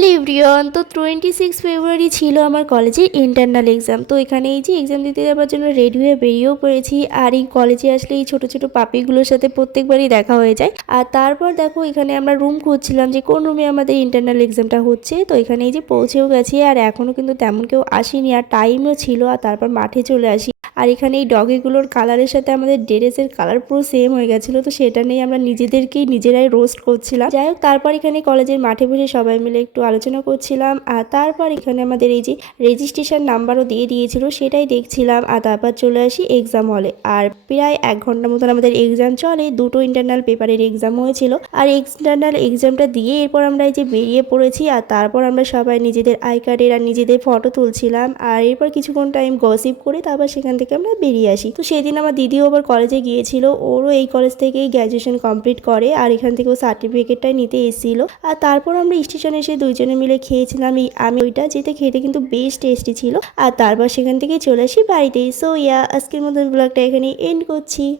Hello everyone. তো 26 ফেব্রুয়ারি ছিল আমার কলেজে ইন্টারনাল এক্সাম। তো এখানে এই যে এক্সাম দিতে যাওয়ার জন্য রেডি হয়ে বেরিয়েও পড়েছি। আর এই কলেজে আসলে এই ছোট ছোট পাপিগুলোর সাথে প্রত্যেকবারই দেখা হয়ে যায়। আর তারপর দেখো এখানে আমরা রুম খুঁজছিলাম যে কোন রুমে আমাদের ইন্টারনাল এক্সামটা হচ্ছে। তো এখানে এই যে পৌঁছেও গেছি, আর এখনও কিন্তু তেমন কেউ আসেনি, আর টাইমও ছিল। আর তারপর মাঠে চলে আসি। আর এখানে এই ডগিগুলোর কালারের সাথে আমাদের ড্রেসের কালার পুরো সেম হয়ে গেছিলো। তো সেটা নিয়ে আমরা নিজেদেরকেই নিজেরাই রোস্ট করছিলাম। যাই হোক, তারপর এখানে কলেজের মাঠে বসে সবাই মিলে একটু আলোচনা করছিলাম। আর তারপর এখানে আমাদের এই যে রেজিস্ট্রেশন নাম্বারও দিয়ে দিয়েছিল, সেটাই দেখছিলাম। আর তারপর চলে আসি এক্সাম হলে। আর প্রায় 1 ঘন্টা মতন আমাদের এক্সাম চলে। দুটো ইন্টারনাল পেপারের এক্সাম হয়েছিল। আর এক্সটার্নাল এক্সামটা দিয়ে এরপর আমরা এই যে বেরিয়ে পড়েছি। আর তারপর আমরা সবাই নিজেদের আই কার্ডের আর নিজেদের ফটো তুলছিলাম। আর এরপর কিছুক্ষণ টাইম গসিপ করে তারপর সেখান থেকে আমরা বেরিয়ে আসি। তো সেদিন আমার দিদিও আবার কলেজে গিয়েছিল, ওরও এই কলেজ থেকেই গ্র্যাজুয়েশন কমপ্লিট করে। আর এখান থেকে ও সার্টিফিকেটটাই নিতে এসেছিল। আর তারপর আমরা স্টেশনে এসে দুইজনে মিলে খেয়েছিলাম আমি ওইটা, যেটা খেতে কিন্তু বেশ টেস্টি ছিল। আর তারপর সেখান থেকে চলে আসি বাড়িতে। সো আজকের মতন ব্লগটা এখানে এন্ড করছি।